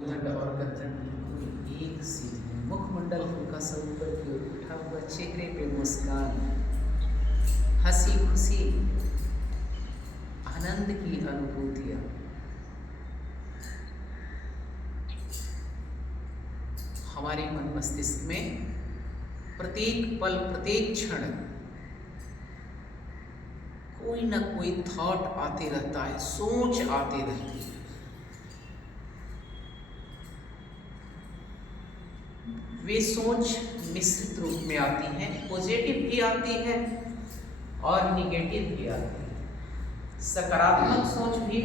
खंड और गर्दन बिल्कुल एक सी है। मुखमंडल हल्का सा ऊपर की ओर उठा हुआ, चेहरे पे मुस्कान, हंसी खुशी, आनंद की अनुभूतियां। हमारे मन मस्तिष्क में प्रत्येक पल प्रत्येक क्षण कोई ना कोई थॉट आते रहता है, सोच आती रहती है। वे सोच मिश्रित रूप में आती हैं, पॉजिटिव भी आती है और निगेटिव भी आती है, सकारात्मक सोच भी,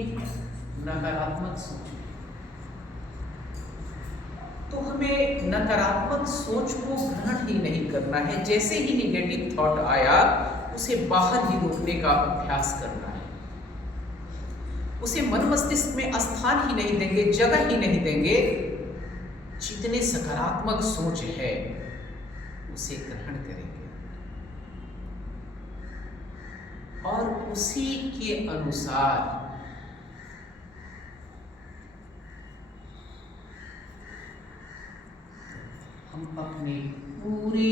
नकारात्मक सोच भी। तो हमें नकारात्मक सोच को ग्रहण ही नहीं करना है। जैसे ही निगेटिव थॉट आया, उसे बाहर ही रोकने का अभ्यास करना है। उसे मन मस्तिष्क में स्थान ही नहीं देंगे, जगह ही नहीं देंगे। जितने सकारात्मक सोच है उसे ग्रहण करेंगे और उसी के अनुसार हम अपने पूरे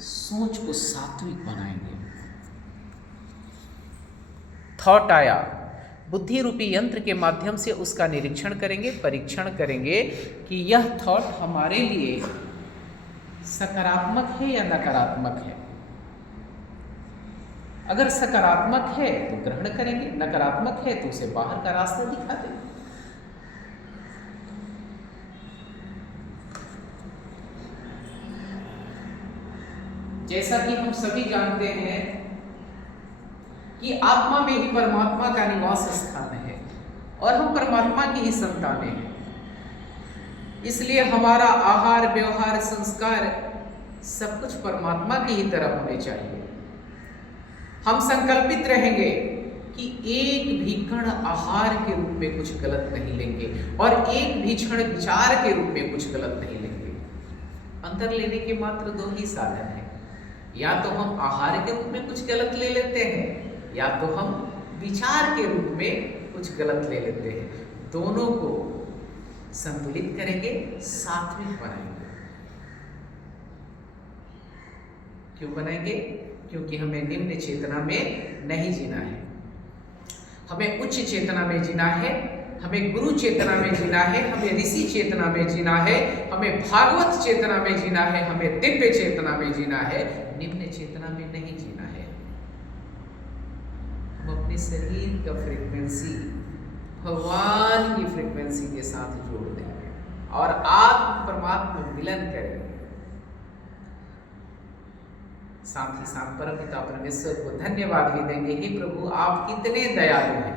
सोच को सात्विक बनाएंगे। थॉट आया, बुद्धि रूपी यंत्र के माध्यम से उसका निरीक्षण करेंगे, परीक्षण करेंगे कि यह थॉट हमारे लिए सकारात्मक है या नकारात्मक है। अगर सकारात्मक है तो ग्रहण करेंगे, नकारात्मक है तो उसे बाहर का रास्ता दिखा देंगे। जैसा कि हम सभी जानते हैं कि आत्मा में ही परमात्मा का निवास स्थान है और हम परमात्मा की ही संतानें हैं। इसलिए हमारा आहार, व्यवहार, संस्कार सब कुछ परमात्मा की ही तरह होने चाहिए। हम संकल्पित रहेंगे कि एक भी कण आहार के रूप में कुछ गलत नहीं लेंगे और एक भी क्षण विचार के रूप में कुछ गलत नहीं लेंगे। अंतर लेने के मात्र दो ही साधन हैं, या तो हम आहार के रूप में कुछ गलत ले लेते हैं या तो हम विचार के रूप में कुछ गलत ले लेते हैं। दोनों को संतुलित करेंगे, सात्विक बनाएंगे। क्यों बनाएंगे? क्योंकि हमें निम्न चेतना में नहीं जीना है, हमें उच्च चेतना में जीना है, हमें गुरु चेतना में जीना है, हमें ऋषि चेतना में जीना है, हमें भागवत चेतना में जीना है, हमें दिव्य चेतना में जीना है। निम्न चेतना में नहीं जीना है। हम अपने शरीर का फ्रीक्वेंसी भगवान की फ्रीक्वेंसी के साथ जोड़ देंगे और आत्म परमात्मा मिलन करेंगे। साथ ही साथ परमपिता परमेश्वर को धन्यवाद भी देंगे। हे प्रभु, आप कितने दयालु हैं,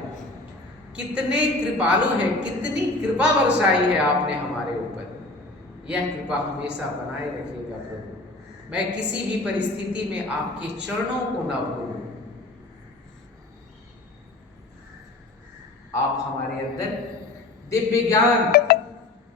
कितने कृपालु हैं, कितनी कृपा बरसाई है आपने हमारे ऊपर। यह कृपा हमेशा बनाए रखिएगा प्रभु। मैं किसी भी परिस्थिति में आपके चरणों को ना भूलूं। आप हमारे अंदर दिव्य ज्ञान,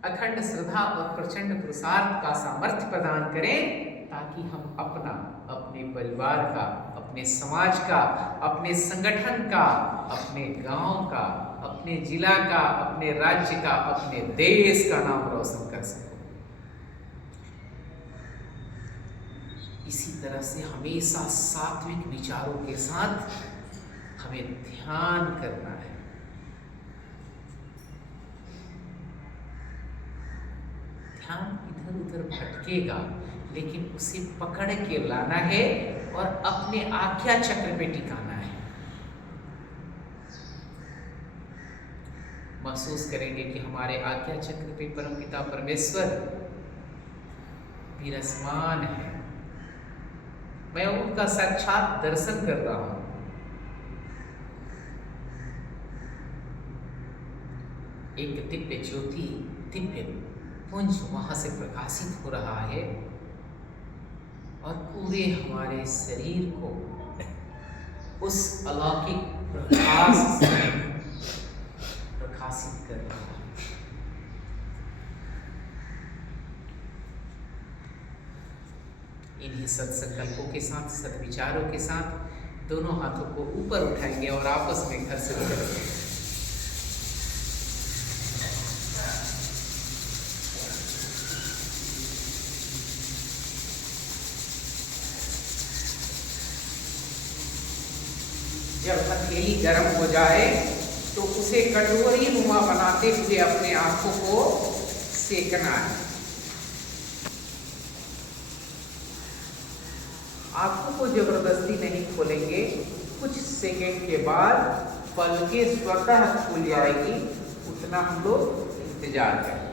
अखंड श्रद्धा और प्रचंड पुरुषार्थ का सामर्थ्य प्रदान करें, ताकि हम अपना, अपने परिवार का, अपने समाज का, अपने संगठन का, अपने गांव का, अपने जिला का, अपने राज्य का, अपने देश का नाम रोशन कर सकें। इसी तरह से हमेशा सात्विक विचारों के साथ हमें ध्यान करना है। ध्यान इधर उधर भटकेगा, लेकिन उसे पकड़ के लाना है और अपने आज्ञा चक्र पे टिकाना है। महसूस करेंगे कि हमारे आज्ञा चक्र पे परमपिता परमेश्वर विराजमान है। मैं उनका साक्षात दर्शन कर रहा हूं। एक दिव्य ज्योति, दिव्य पुंज वहां से प्रकाशित हो रहा है और पूरे हमारे शरीर को उस अलौकिक प्रकाश से प्रकाशित कर रहा है। इन्हीं सत्संकल्पों के साथ, सद्विचारों के साथ दोनों हाथों को ऊपर उठाएंगे और आपस में घर से करेंगे। जब हथेली गर्म हो जाए तो उसे कटोरी नुमा बनाते हुए अपने आंखों को सेकना है। आंखों को जबरदस्ती नहीं खोलेंगे, कुछ सेकंड के बाद पलकें स्वतः खुल जाएगी, उतना हम लोग इंतजार करें।